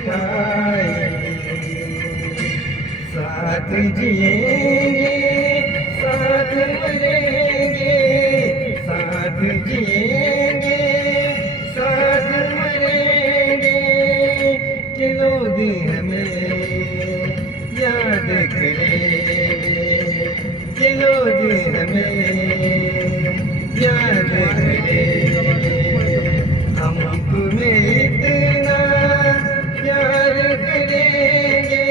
उठाएंगे, साथ जिएंगे, साथ मरेंगे, साथ जिएंगे, साथ मरेंगे, कि लोग हमें याद करेंगे, कि लोग हमें याद करेंगे। हम तुम्हें इतना प्यार करेंगे।